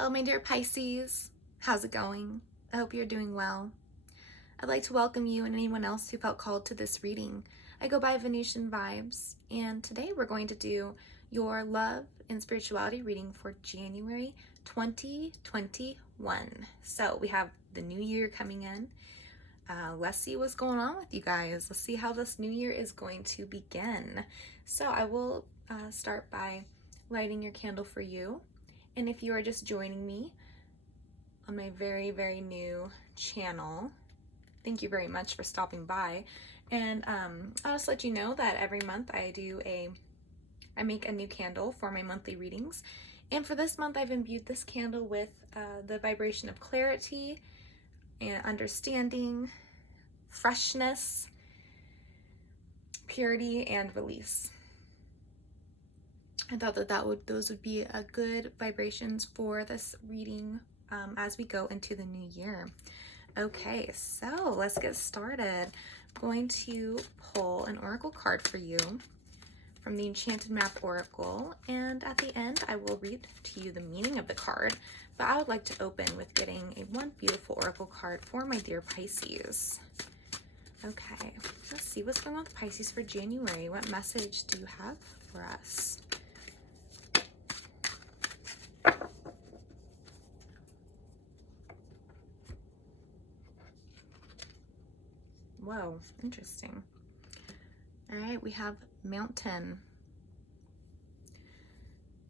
Hello, my dear Pisces. How's it going? I hope you're doing well. I'd like to welcome you and anyone else who felt called to this reading. I go by Venusian Vibes, and today we're going to do your love and spirituality reading for January 2021. So we have the new year coming in. Let's see what's going on with you guys. Let's see how this new year is going to begin. So I will start by lighting your candle for you. And if you are just joining me on my very, very new channel, thank you very much for stopping by. And I'll just let you know that every month I make a new candle for my monthly readings. And for this month, I've imbued this candle with the vibration of clarity and understanding, freshness, purity, and release. I thought that those would be a good vibrations for this reading as we go into the new year. Okay, so let's get started. I'm going to pull an oracle card for you from the Enchanted Map Oracle, and at the end I will read to you the meaning of the card, but I would like to open with getting one beautiful oracle card for my dear Pisces. Okay, let's see what's going on with Pisces for January. What message do you have for us? Whoa, interesting. All right, we have Mountain.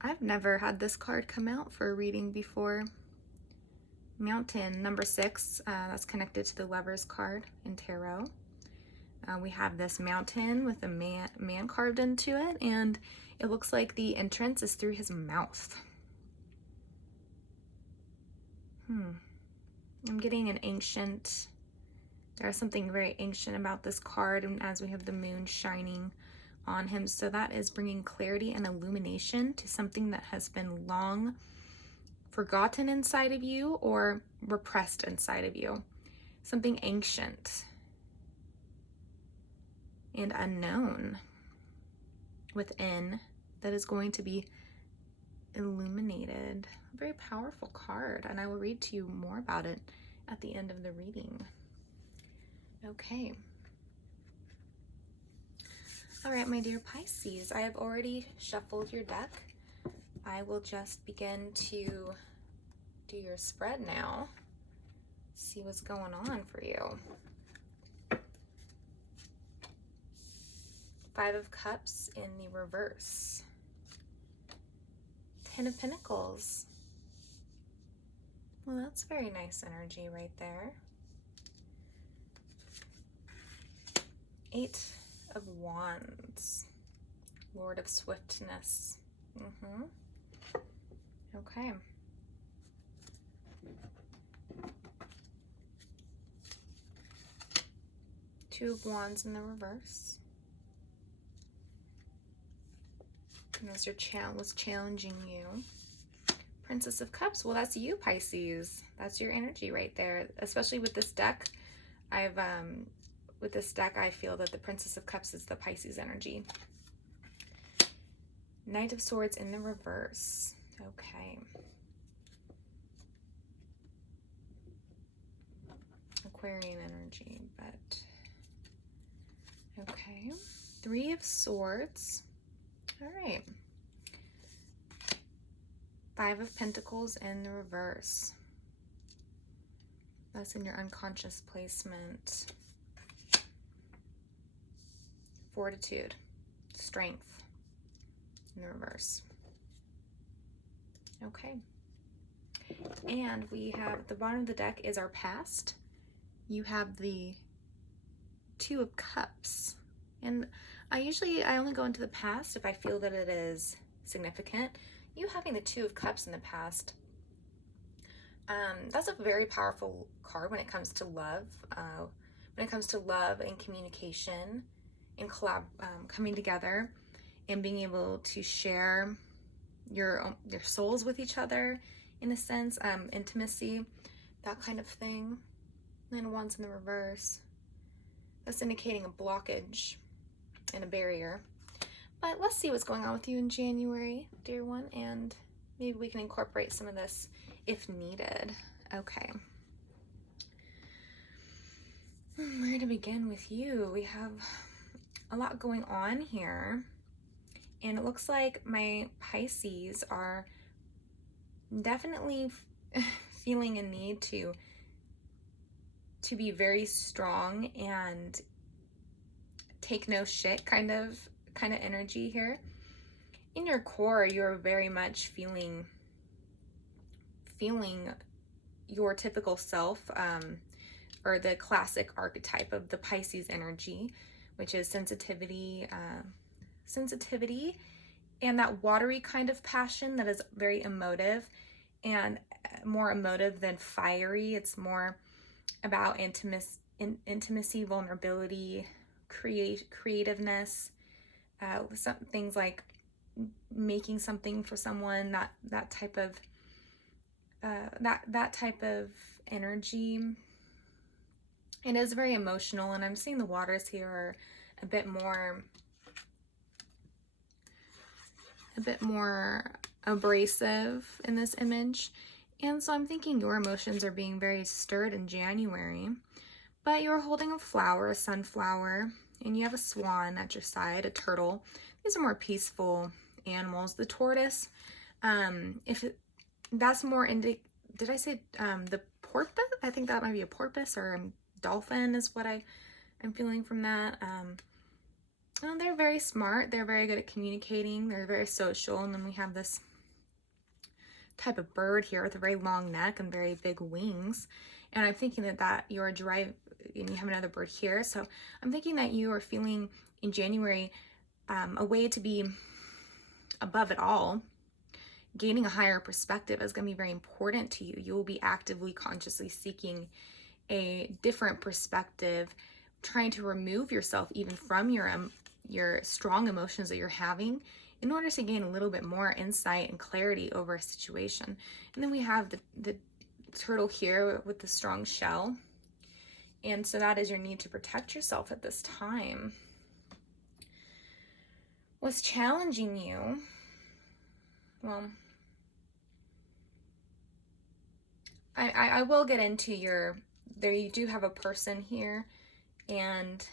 I've never had this card come out for a reading before. Mountain, number 6, that's connected to the Lover's card in Tarot. We have this mountain with a man carved into it, and it looks like the entrance is through his mouth. I'm getting an ancient. There's something very ancient about this card, and as we have the moon shining on him, so that is bringing clarity and illumination to something that has been long forgotten inside of you or repressed inside of you. Something ancient and unknown within that is going to be illuminated. A very powerful card, and I will read to you more about it at the end of the reading. Okay. All right, my dear Pisces, I have already shuffled your deck. I will just begin to do your spread now. See what's going on for you. 5 of Cups in the reverse. 10 of Pentacles. Well, that's very nice energy right there. 8 of Wands, Lord of Swiftness. Okay. 2 of Wands in the reverse. And as your was challenging you. Princess of Cups. Well, that's you, Pisces. That's your energy right there. Especially with this deck, with this deck, I feel that the Princess of Cups is the Pisces energy. Knight of Swords in the reverse. Okay. Aquarian energy, but okay. 3 of Swords. All right. 5 of Pentacles in the reverse. That's in your unconscious placement. Fortitude, strength in the reverse. Okay. And we have the bottom of the deck is our past. You have the 2 of Cups. And I only go into the past if I feel that it is significant. You having the 2 of Cups in the past, that's a very powerful card when it comes to love. When it comes to love and communication and coming together and being able to share your souls with each other, in a sense, intimacy, that kind of thing. And then Wands in the reverse. That's indicating a blockage and a barrier. But let's see what's going on with you in January, dear one, and maybe we can incorporate some of this if needed. Okay. Where to begin with you? We have a lot going on here. And it looks like my Pisces are definitely feeling a need to be very strong and take no shit kind of energy here. In your core, you're very much feeling your typical self, or the classic archetype of the Pisces energy, which is sensitivity, and that watery kind of passion that is very emotive, and more emotive than fiery. It's more about intimacy, vulnerability, creativeness, some things like making something for someone, that type of energy. It is very emotional, and I'm seeing the waters here are a bit more abrasive in this image. And so I'm thinking your emotions are being very stirred in January, but you're holding a flower, a sunflower, and you have a swan at your side, a turtle. These are more peaceful animals. The tortoise, that's more did I say the porpoise? I think that might be a porpoise, or a dolphin is what I'm feeling from that. Well, they're very smart. They're very good at communicating. They're very social. And then we have this type of bird here with a very long neck and very big wings. And I'm thinking that you're and you have another bird here. So I'm thinking that you are feeling in January a way to be above it all. Gaining a higher perspective is going to be very important to you. You will be actively, consciously seeking a different perspective, trying to remove yourself even from your strong emotions that you're having in order to gain a little bit more insight and clarity over a situation. And then we have the turtle here with the strong shell. And so that is your need to protect yourself at this time. What's challenging you? Well, I will get into there you do have a person here, and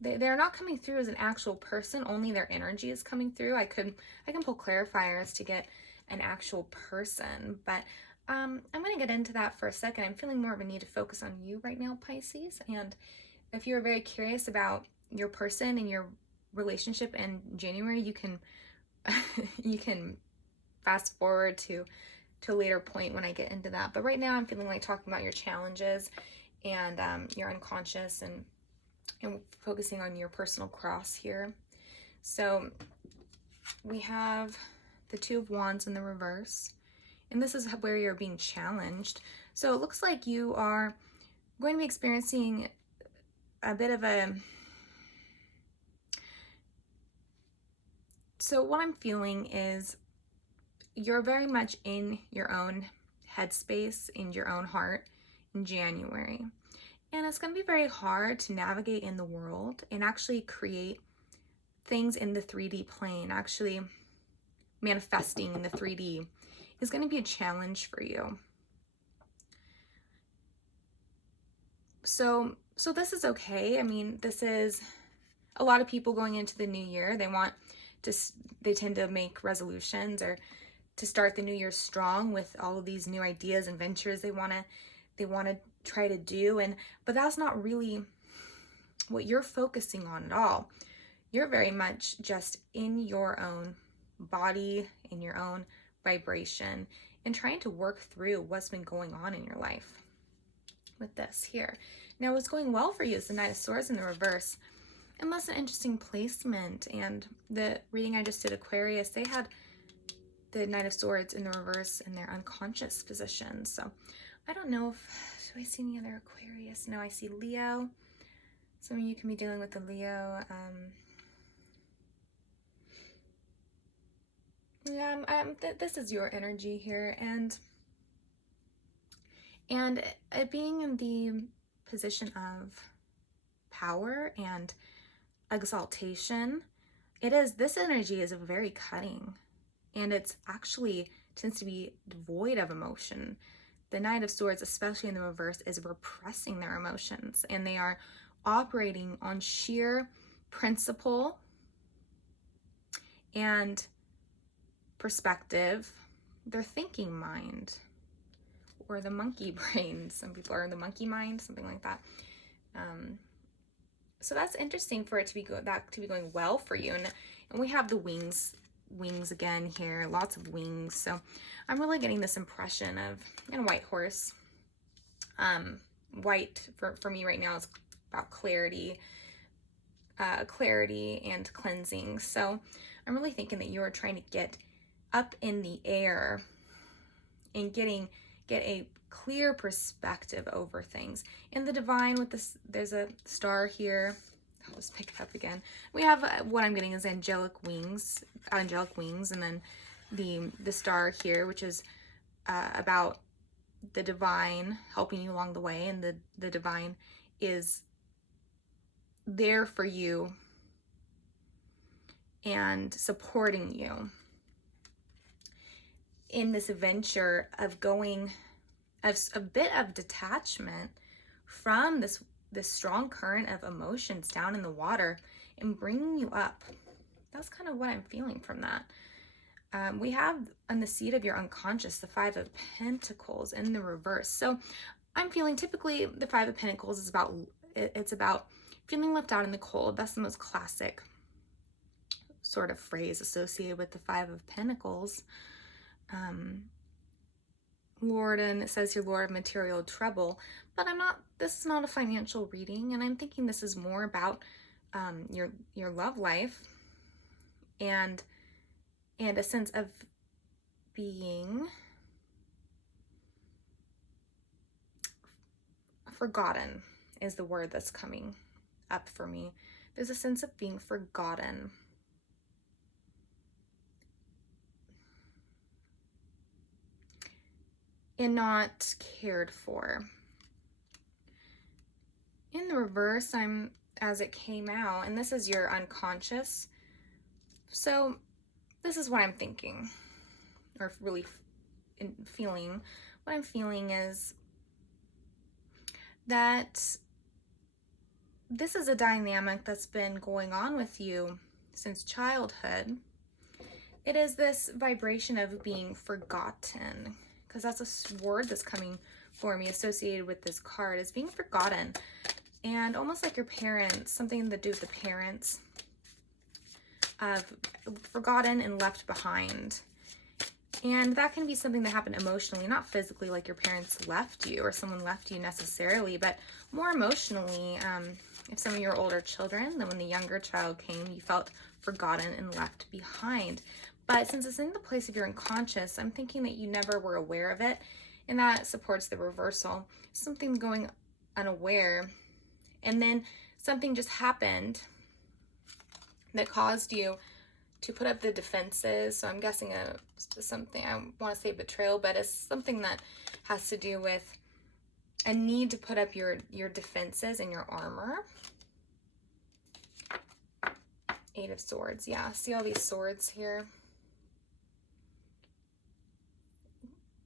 they're not coming through as an actual person, only their energy is coming through. I can pull clarifiers to get an actual person, but I'm going to get into that for a second. I'm feeling more of a need to focus on you right now, Pisces. And if you're very curious about your person and your relationship in January, you can fast forward to a later point when I get into that. But right now I'm feeling like talking about your challenges and your unconscious and focusing on your personal cross here. So we have the Two of Wands in the reverse, and this is where you're being challenged. So it looks like you are going to be experiencing a bit of so what I'm feeling is you're very much in your own headspace, in your own heart in January. And it's going to be very hard to navigate in the world and actually create things in the 3D plane. Actually manifesting in the 3D is going to be a challenge for you. So this is okay. I mean, this is a lot of people going into the new year. They tend to make resolutions or to start the new year strong with all of these new ideas and ventures they want to try to do, but that's not really what you're focusing on at all. You're very much just in your own body, in your own vibration, and trying to work through what's been going on in your life with this here. Now, what's going well for you is the Knight of Swords in the reverse. And that's an interesting placement. And the reading I just did, Aquarius, they had the Knight of Swords in the reverse in their unconscious position. So I don't know do I see any other Aquarius? No, I see Leo. Some of you can be dealing with the Leo. This is your energy here, and it being in the position of power and exaltation, this energy is very cutting, and it's actually tends to be devoid of emotion. The Knight of Swords, especially in the reverse, is repressing their emotions, and they are operating on sheer principle and perspective, their thinking mind, or the monkey brain. Some people are in the monkey mind, something like that. So that's interesting for it to be going well for you. And we have the wings again here, lots of wings. So I'm really getting this impression of a white horse. White for me right now is about clarity and cleansing. So I'm really thinking that you are trying to get up in the air and get a clear perspective over things. In the divine, with this, there's a star here. I'll just pick it up again. We have what I'm getting is angelic wings, and then the star here, which is about the divine helping you along the way, and the divine is there for you and supporting you in this adventure of going a bit of detachment from this strong current of emotions down in the water and bringing you up. That's kind of what I'm feeling from that. We have on the seat of your unconscious the Five of Pentacles in the reverse. So I'm feeling, typically the Five of Pentacles is about feeling left out in the cold. That's the most classic sort of phrase associated with the Five of Pentacles. Lord, and it says you're Lord of material trouble, but this is not a financial reading, and I'm thinking this is more about your love life and a sense of being forgotten is the word that's coming up for me. There's a sense of being forgotten. And not cared for. In the reverse, as it came out, and this is your unconscious. So this is what I'm thinking, or really feeling. What I'm feeling is that this is a dynamic that's been going on with you since childhood. It is this vibration of being forgotten, because that's a word that's coming for me associated with this card, is being forgotten. And almost like your parents, something to do with the parents, forgotten and left behind. And that can be something that happened emotionally, not physically, like your parents left you or someone left you necessarily, but more emotionally. If some of your older children, then when the younger child came, you felt forgotten and left behind. But since it's in the place of your unconscious, I'm thinking that you never were aware of it, and that supports the reversal. Something going unaware, and then something just happened that caused you to put up the defenses. So I'm guessing something, I want to say betrayal, but it's something that has to do with a need to put up your defenses and your armor. Eight of Swords, yeah. See all these swords here?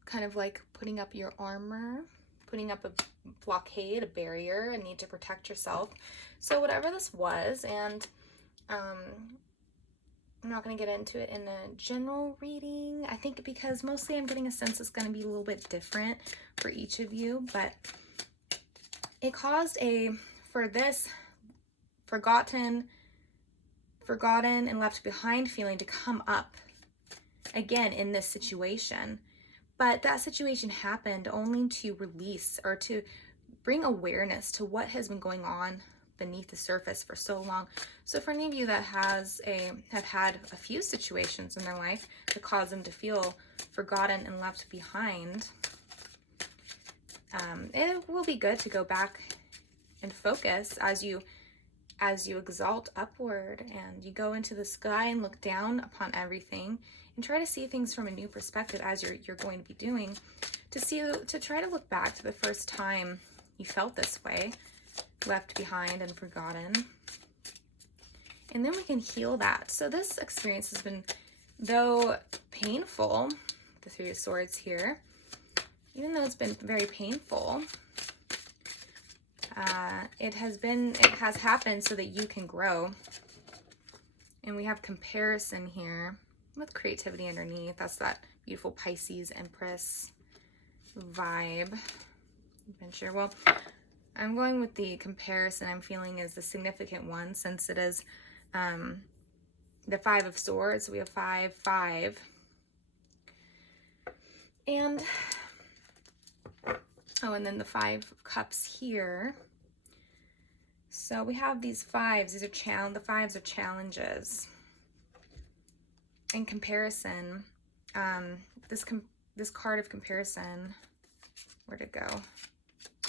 Kind of like putting up your armor, putting up a blockade, a barrier, a need to protect yourself. So whatever this was, and I'm not going to get into it in a general reading, I think, because mostly I'm getting a sense it's going to be a little bit different for each of you, but it caused for this forgotten and left behind feeling to come up again in this situation. But that situation happened only to release or to bring awareness to what has been going on beneath the surface for so long. So for any of you that have had a few situations in their life that cause them to feel forgotten and left behind, it will be good to go back and focus as you exalt upward and you go into the sky and look down upon everything and try to see things from a new perspective, as you're going to be doing, to try to look back to the first time you felt this way, left behind and forgotten, and then we can heal that. So this experience has been, though painful, the Three of Swords here. Even though it's been very painful, it has happened so that you can grow. And we have comparison here with creativity underneath. That's that beautiful Pisces Empress vibe. Adventure. Well, I'm going with the comparison I'm feeling is the significant one, since it is the Five of Swords. We have 5, 5. And, oh, and then the 5 of Cups here. So we have these 5s. These are the 5s are challenges. In comparison, this card of comparison, where'd it go?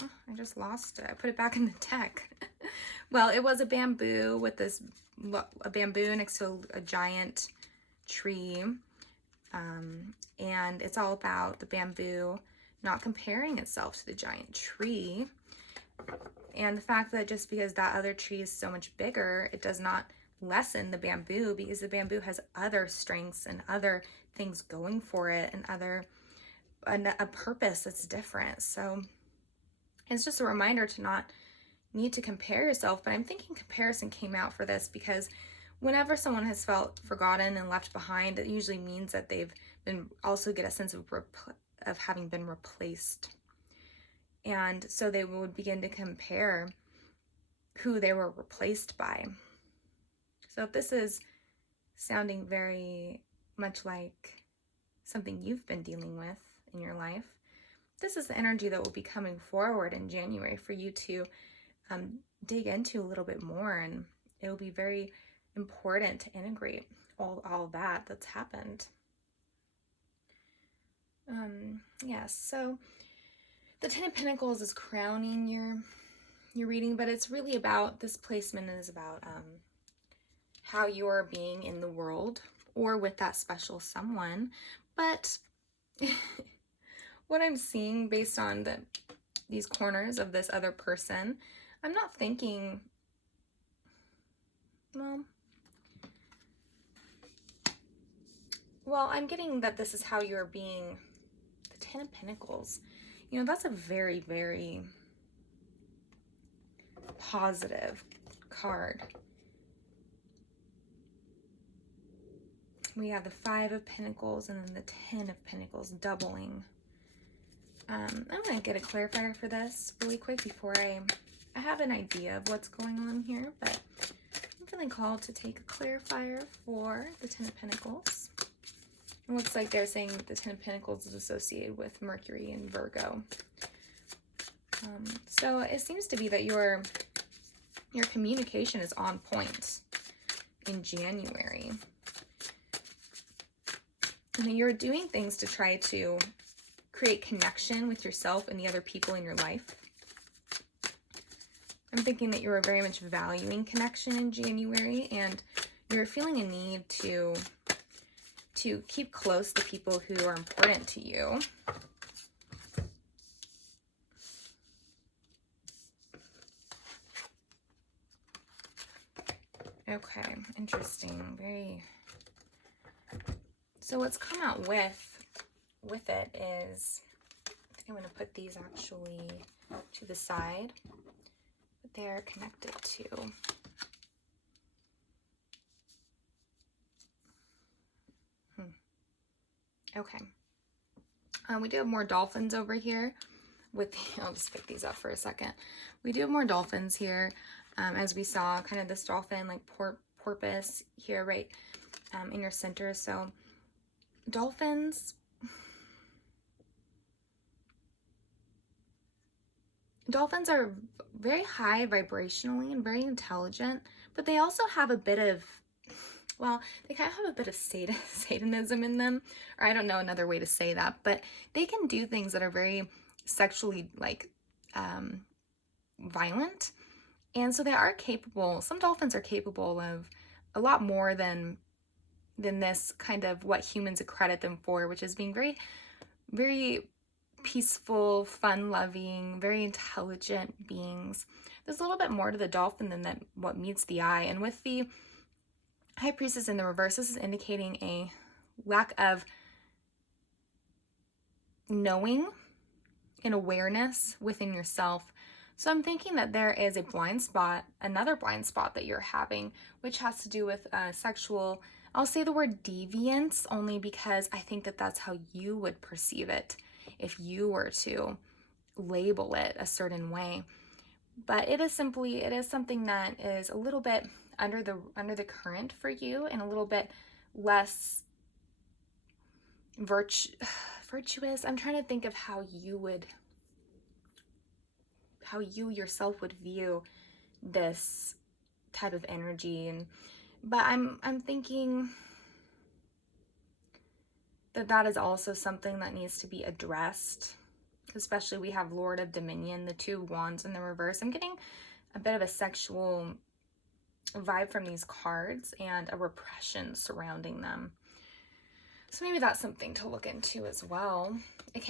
Oh, I just lost it. I put it back in the deck. Well, it was a bamboo with a bamboo next to a giant tree. And it's all about the bamboo not comparing itself to the giant tree. And the fact that just because that other tree is so much bigger, it does not lessen the bamboo, because the bamboo has other strengths and other things going for it, and a purpose that's different. So it's just a reminder to not need to compare yourself. But I'm thinking comparison came out for this because whenever someone has felt forgotten and left behind, it usually means that they've been also get a sense of having been replaced. And so they would begin to compare who they were replaced by. So if this is sounding very much like something you've been dealing with in your life, this is the energy that will be coming forward in January for you to dig into a little bit more. And it will be very important to integrate all that that's happened. Yes, so the Ten of Pentacles is crowning your reading, but it's really about, this placement is about how you're being in the world or with that special someone. But what I'm seeing based on these corners of this other person, I'm not thinking, well, I'm getting that this is how you're being, the Ten of Pentacles. You know, that's a very, very positive card. We have the Five of Pentacles and then the Ten of Pentacles doubling. I'm going to get a clarifier for this really quick before I have an idea of what's going on here, but I'm feeling called to take a clarifier for the Ten of Pentacles. It looks like they're saying the Ten of Pentacles is associated with Mercury and Virgo. So it seems to be that your communication is on point in January. And you're doing things to try to create connection with yourself and the other people in your life. I'm thinking that you're very much valuing connection in January, and you're feeling a need to keep close the people who are important to you. Okay, interesting. So what's come out with it is, I think I'm going to put these actually to the side, but they're connected to. Okay. We do have more dolphins over here I'll just pick these up for a second. We do have more dolphins here, as we saw kind of this dolphin, like porpoise here, right in your center. So dolphins are very high vibrationally and very intelligent, but they also have a bit of, well, they kind of have a bit of satanism in them, or I don't know another way to say that, but they can do things that are very sexually, like, violent. And so they are capable, some dolphins are capable of a lot more than this kind of what humans accredit them for, which is being very, very peaceful, fun-loving, very intelligent beings. There's a little bit more to the dolphin than what meets the eye. And with the High Priestess in the reverse, this is indicating a lack of knowing and awareness within yourself. So I'm thinking that there is a blind spot, another blind spot that you're having, which has to do with sexual, I'll say the word deviance only because I think that that's how you would perceive it if you were to label it a certain way. But it is something that is a little bit under the current for you, and a little bit less virtuous. I'm trying to think of how you yourself would view this type of energy. But I'm thinking that is also something that needs to be addressed. Especially we have Lord of Dominion, the 2 wands in the reverse. I'm getting a bit of a sexual vibe from these cards and a repression surrounding them. So maybe that's something to look into as well. It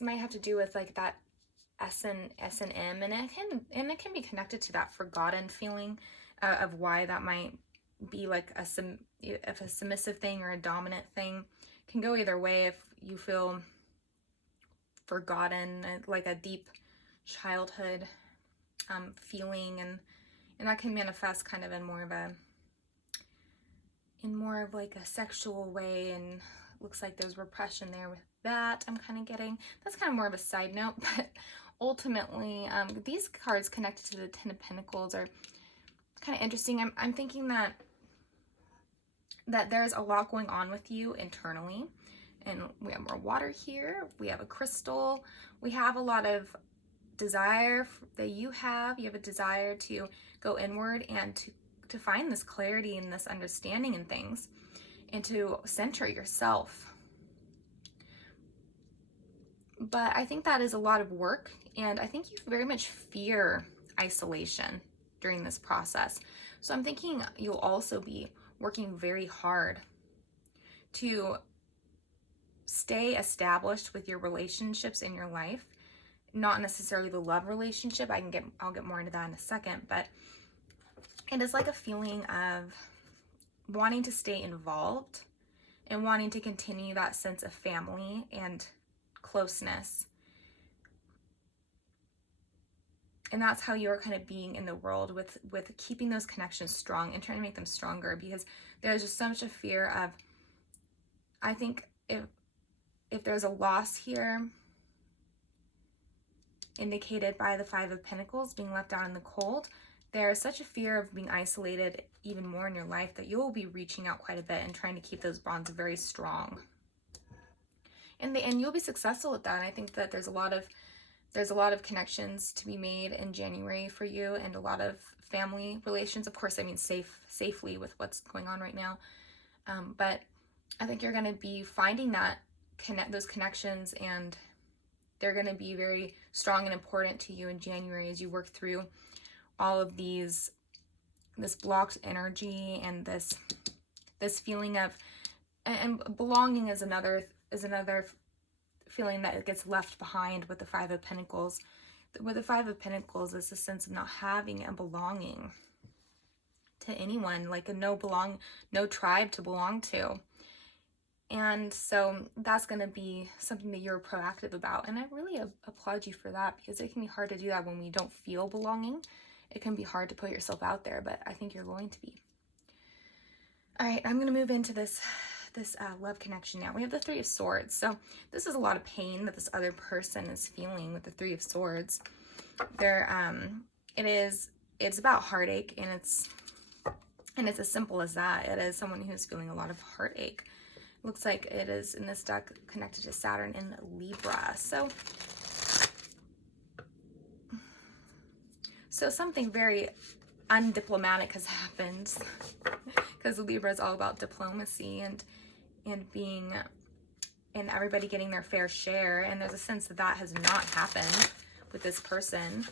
might have to do with like that S&M, and it can be connected to that forgotten feeling of why that might be like if a submissive thing or a dominant thing. It can go either way. If you feel forgotten, like a deep childhood feeling, and that can manifest kind of in more of like a sexual way, and looks like there's repression there with that. I'm kind of getting, that's kind of more of a side note, but ultimately these cards connected to the 10 of Pentacles are kind of interesting. I'm thinking that there's a lot going on with you internally. And we have more water here. We have a crystal. We have a lot of desire that you have. You have a desire to go inward and to find this clarity and this understanding in things, and to center yourself. But I think that is a lot of work, and I think you very much fear isolation during this process. So I'm thinking you'll also be working very hard to stay established with your relationships in your life. Not necessarily the love relationship. I'll get more into that in a second, but it is like a feeling of wanting to stay involved and wanting to continue that sense of family and closeness. And that's how you're kind of being in the world, with keeping those connections strong and trying to make them stronger, because there's just so much a fear of, I think if there's a loss here, indicated by the 5 of Pentacles being left out in the cold, there is such a fear of being isolated even more in your life that you will be reaching out quite a bit and trying to keep those bonds very strong. And you'll be successful at that. And I think that there's a lot of connections to be made in January for you, and a lot of family relations. Of course, I mean safely with what's going on right now. But I think you're going to be finding those connections, and they're going to be very strong and important to you in January as you work through all of this blocked energy, and this feeling of, and belonging is another feeling that gets left behind with the 5 of Pentacles. With the 5 of Pentacles is a sense of not having a belonging to anyone, like no tribe to belong to. And so that's going to be something that you're proactive about. And I really applaud you for that, because it can be hard to do that when we don't feel belonging. It can be hard to put yourself out there, but I think you're going to be. All right, I'm going to move into this love connection now. We have the 3 of Swords. So this is a lot of pain that this other person is feeling with the 3 of Swords. It's about heartache, and it's as simple as that. It is someone who's feeling a lot of heartache. Looks like it is in this deck connected to Saturn in Libra. So something very undiplomatic has happened, because Libra is all about diplomacy and being, and everybody getting their fair share. And there's a sense that has not happened with this person.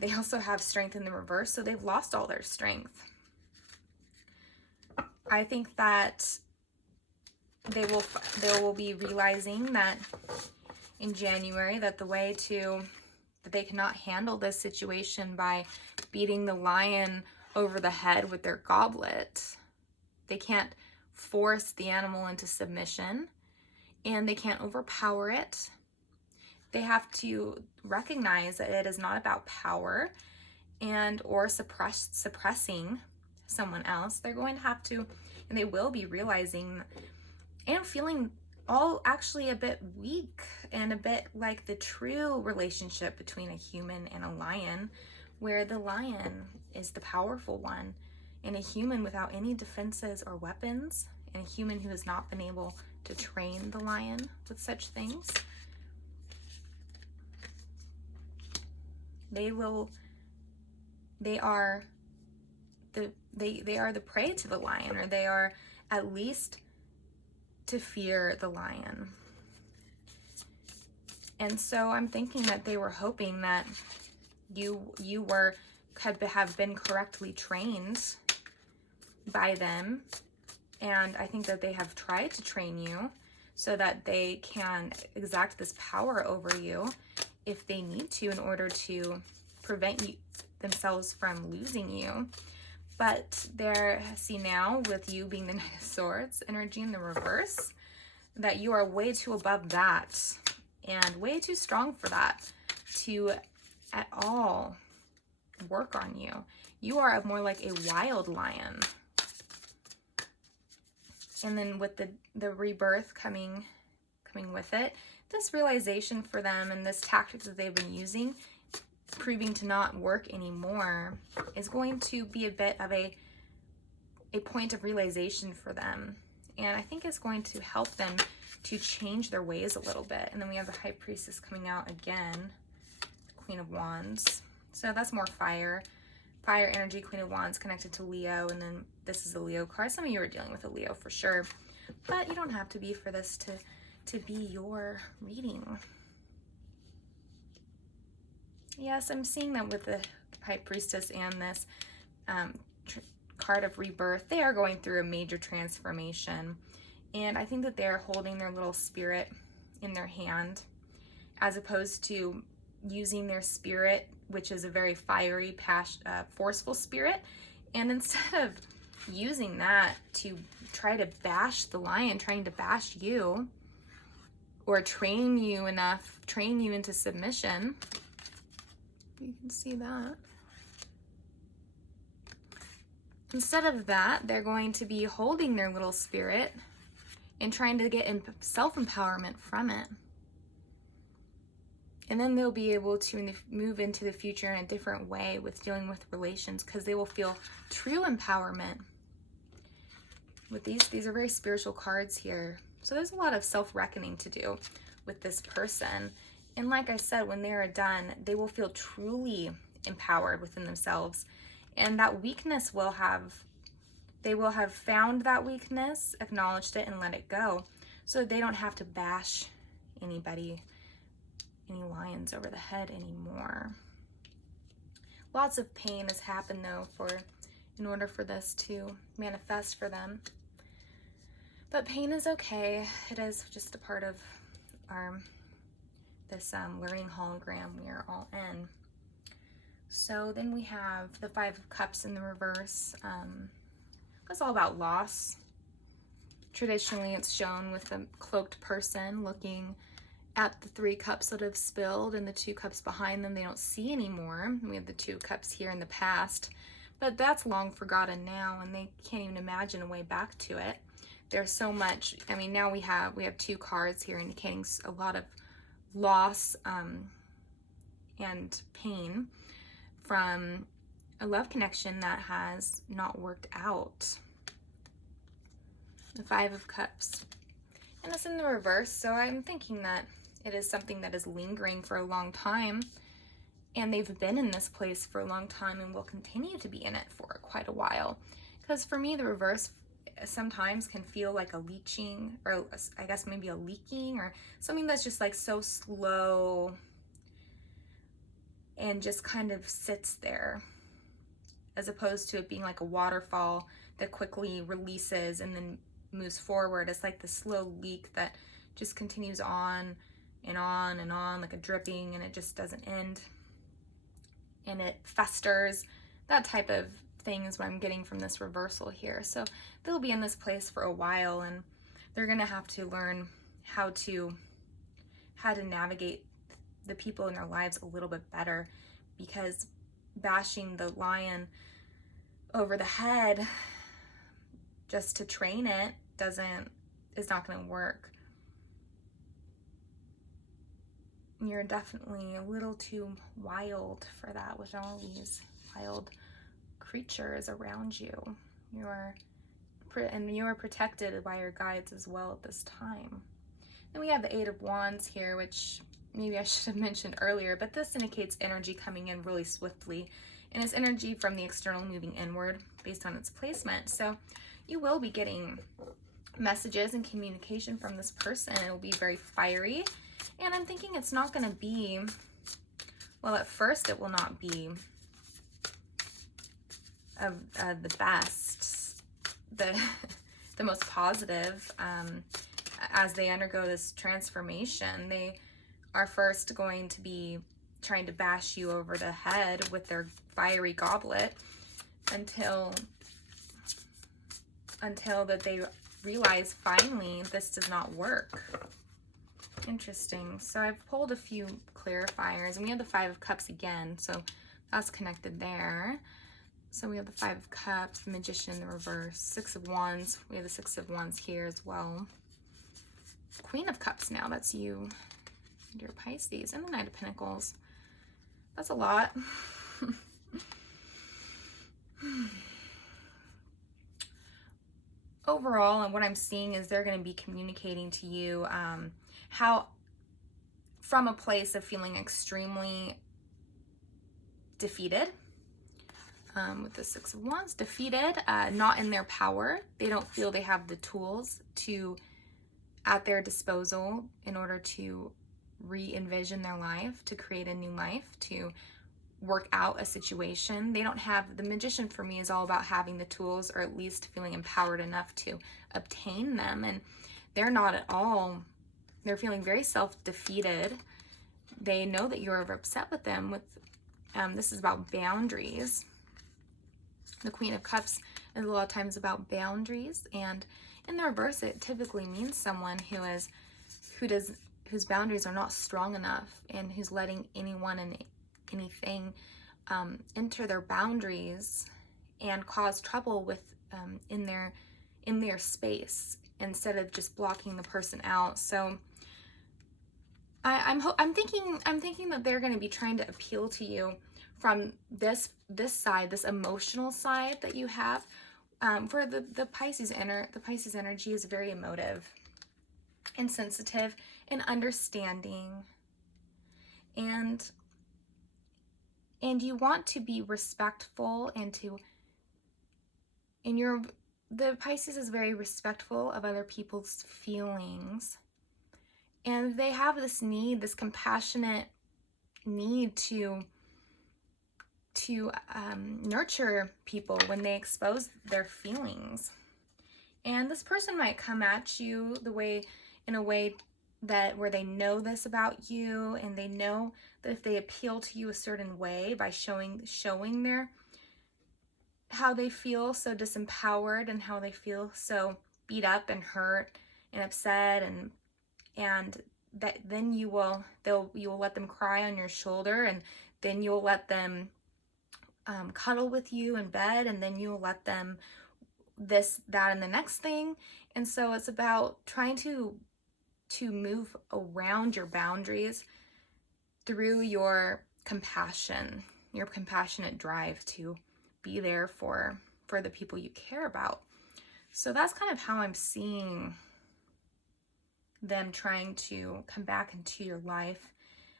They also have strength in the reverse, so they've lost all their strength. I think that they will be realizing that in January that that they cannot handle this situation by beating the lion over the head with their goblet. They can't force the animal into submission, and they can't overpower it. They have to recognize that it is not about power and or suppressing someone else. They're going to have to, and they will be realizing and feeling all actually a bit weak and a bit like the true relationship between a human and a lion, where the lion is the powerful one, and a human without any defenses or weapons, and a human who has not been able to train the lion with such things. They are the prey to the lion, or they are at least to fear the lion. And so I'm thinking that they were hoping that you have been correctly trained by them, and I think that they have tried to train you so that they can exact this power over you if they need to, in order to prevent themselves from losing you. But see now, with you being the Knight of Swords energy in the reverse, that you are way too above that and way too strong for that to at all work on you. You are more like a wild lion. And then with the rebirth coming with it, this realization for them and this tactic that they've been using, proving to not work anymore, is going to be a bit of a point of realization for them. And I think it's going to help them to change their ways a little bit. And then we have the High Priestess coming out again, the Queen of Wands. So that's more fire. Fire energy, Queen of Wands connected to Leo, and then this is a Leo card. Some of you are dealing with a Leo for sure, but you don't have to be for this to be your reading. Yes, I'm seeing that with the High Priestess and this card of rebirth. They are going through a major transformation, and I think that they're holding their little spirit in their hand, as opposed to using their spirit, which is a very fiery, forceful spirit, and instead of using that to try to bash the lion, trying to bash you, or train you into submission. You can see that. Instead of that, they're going to be holding their little spirit and trying to get self-empowerment from it. And then they'll be able to move into the future in a different way with dealing with relations, because they will feel true empowerment. With these are very spiritual cards here. So there's a lot of self-reckoning to do with this person. And like I said, when they are done, they will feel truly empowered within themselves. And that weakness they will have found that weakness, acknowledged it, and let it go. So they don't have to bash any lions over the head anymore. Lots of pain has happened though in order for this to manifest for them. But pain is okay. It is just a part of this learning hologram we are all in. So then we have the Five of Cups in the reverse. It's all about loss. Traditionally, it's shown with a cloaked person looking at the 3 cups that have spilled, and the 2 cups behind them they don't see anymore. We have the 2 cups here in the past, but that's long forgotten now, and they can't even imagine a way back to it. There's so much. I mean, now we have 2 cards here indicating a lot of loss and pain from a love connection that has not worked out. The 5 of Cups, and it's in the reverse, so I'm thinking that it is something that is lingering for a long time, and they've been in this place for a long time and will continue to be in it for quite a while. Because for me, the reverse sometimes can feel like a leeching, or I guess maybe a leaking, or something that's just like so slow and just kind of sits there, as opposed to it being like a waterfall that quickly releases and then moves forward. It's like the slow leak that just continues on and on and on, like a dripping, and it just doesn't end, and it festers. That type of thing is what I'm getting from this reversal here. So they'll be in this place for a while, and they're gonna have to learn how to navigate the people in their lives a little bit better, because bashing the lion over the head just to train it is not going to work. You're definitely a little too wild for that with all these wild creatures around you. You are protected by your guides as well at this time. Then we have the Eight of Wands here, which maybe I should have mentioned earlier, but this indicates energy coming in really swiftly, and it's energy from the external moving inward based on its placement. So you will be getting messages and communication from this person. It will be very fiery, and I'm thinking it's not going to be, well, at first it will not be the best, the most positive. As they undergo this transformation, they are first going to be trying to bash you over the head with their fiery goblet until that they realize finally this does not work. Interesting. So I've pulled a few clarifiers, and we have the Five of Cups again, so that's connected there. So we have the Five of Cups, the Magician in the reverse, Six of Wands. We have the Six of Wands here as well. Queen of Cups now, that's you, dear Pisces, and the Knight of Pentacles. That's a lot. Overall, and what I'm seeing is they're going to be communicating to you how, from a place of feeling extremely defeated, with the Six of Wands, defeated, not in their power. They don't feel they have the tools at their disposal in order to re-envision their life, to create a new life, to work out a situation. They don't have, the Magician for me is all about having the tools, or at least feeling empowered enough to obtain them, and they're not at all. They're feeling very self-defeated. They know that you're upset with them. This is about boundaries. The Queen of Cups is a lot of times about boundaries, and in the reverse, it typically means someone whose boundaries are not strong enough, and who's letting anyone and anything enter their boundaries and cause trouble with in their space, instead of just blocking the person out. So I'm thinking that they're going to be trying to appeal to you from this side, this emotional side that you have. For the Pisces energy is very emotive and sensitive and understanding, and you want to be respectful, the Pisces is very respectful of other people's feelings, and they have this need, this compassionate need to nurture people when they expose their feelings. And this person might come at you in a way that where they know this about you, and they know that if they appeal to you a certain way by showing how they feel so disempowered, and how they feel so beat up and hurt and upset, and that then you will let them cry on your shoulder, and then you'll let them cuddle with you in bed, and then you'll let them this, that, and the next thing. And so it's about trying to move around your boundaries through your compassion, your compassionate drive to be there for the people you care about. So that's kind of how I'm seeing them trying to come back into your life.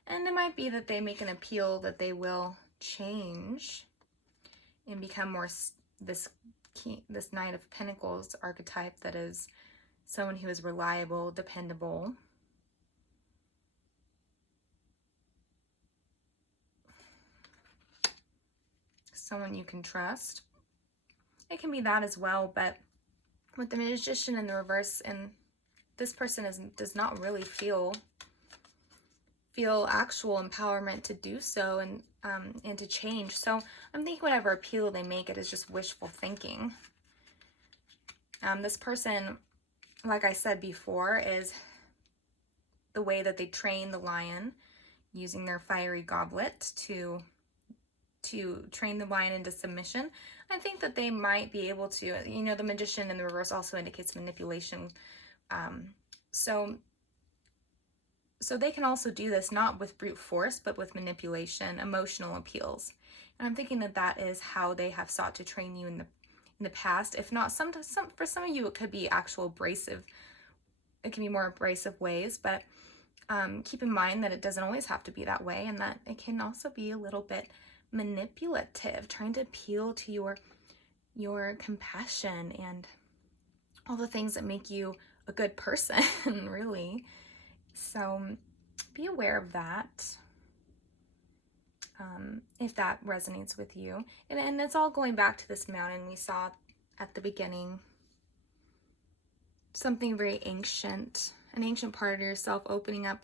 And it might be that they make an appeal that they will change and become more this Knight of Pentacles archetype, that is someone who is reliable, dependable. Someone you can trust. It can be that as well, but with the Magician in the reverse, and this person does not really feel actual empowerment to do so, and to change. So I'm thinking whatever appeal they make, it is just wishful thinking. This person, like I said before, is the way that they train the lion using their fiery goblet to train the lion into submission. I think that they might be able to, you know, the magician in the reverse also indicates manipulation. So they can also do this not with brute force, but with manipulation, emotional appeals. And I'm thinking that that is how they have sought to train you in the past. If not, for some of you, it could be actual abrasive. It can be more abrasive ways, but keep in mind that it doesn't always have to be that way, and that it can also be a little bit manipulative, trying to appeal to your compassion and all the things that make you a good person, really. So be aware of that, if that resonates with you. And it's all going back to this mountain we saw at the beginning. Something very ancient, an ancient part of yourself opening up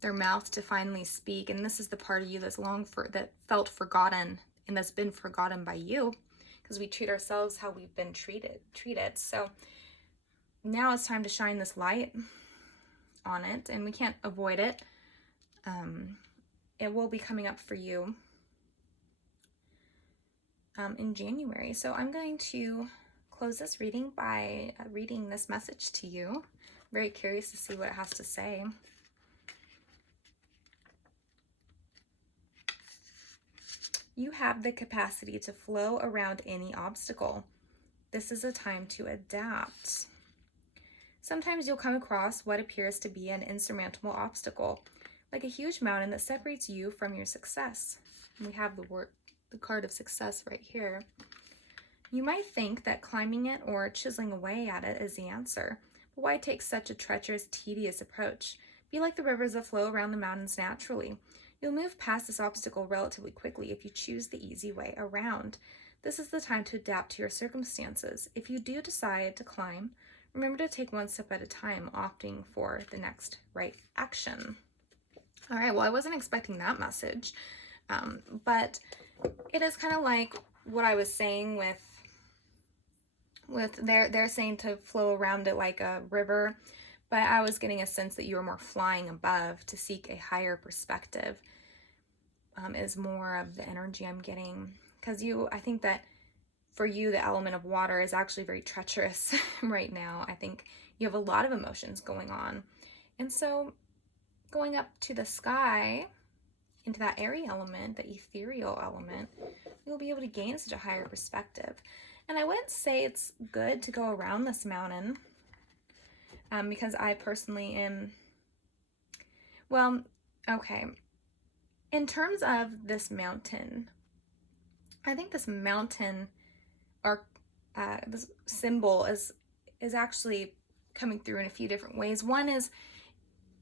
their mouth to finally speak. And this is the part of you that felt forgotten, and that's been forgotten by you, because we treat ourselves how we've been treated. So now it's time to shine this light on it, and we can't avoid it. It will be coming up for you in January. So I'm going to close this reading by reading this message to you. I'm very curious to see what it has to say. You have the capacity to flow around any obstacle. This is a time to adapt. Sometimes you'll come across what appears to be an insurmountable obstacle, like a huge mountain that separates you from your success. We have the card of success right here. You might think that climbing it or chiseling away at it is the answer, but why take such a treacherous, tedious approach? Be like the rivers that flow around the mountains naturally. You'll move past this obstacle relatively quickly if you choose the easy way around. This is the time to adapt to your circumstances. If you do decide to climb, remember to take one step at a time, opting for the next right action. All right, well, I wasn't expecting that message, but it is kind of like what I was saying with they're saying to flow around it like a river, but I was getting a sense that you were more flying above to seek a higher perspective, is more of the energy I'm getting. Because I think that for you, the element of water is actually very treacherous right now. I think you have a lot of emotions going on. And so going up to the sky, into that airy element, the ethereal element, you'll be able to gain such a higher perspective. And I wouldn't say it's good to go around this mountain, because I personally am, well, okay. In terms of this mountain, I think this mountain, or this symbol is actually coming through in a few different ways. One is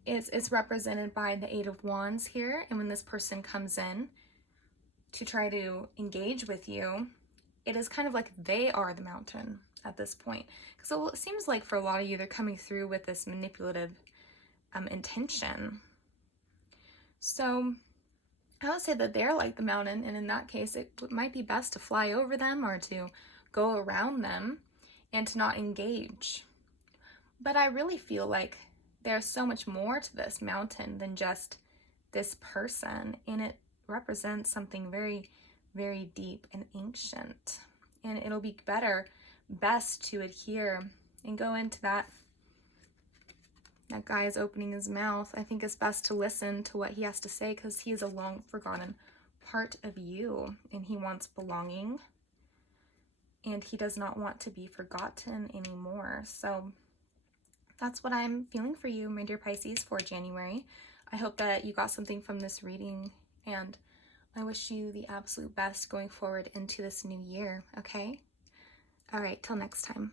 it's represented by the Eight of Wands here, and when this person comes in to try to engage with you, it is kind of like they are the mountain at this point. Because it seems like for a lot of you, they're coming through with this manipulative intention. So I would say that they're like the mountain, and in that case, it might be best to fly over them or to go around them and to not engage. But I really feel like there's so much more to this mountain than just this person, and it represents something very, very deep and ancient. And it'll be best to adhere and go into that guy is opening his mouth. I think it's best to listen to what he has to say, because he is a long forgotten part of you, and he wants belonging, and he does not want to be forgotten anymore. So that's what I'm feeling for you, my dear Pisces, for January. I hope that you got something from this reading, and I wish you the absolute best going forward into this new year, okay? All right, till next time.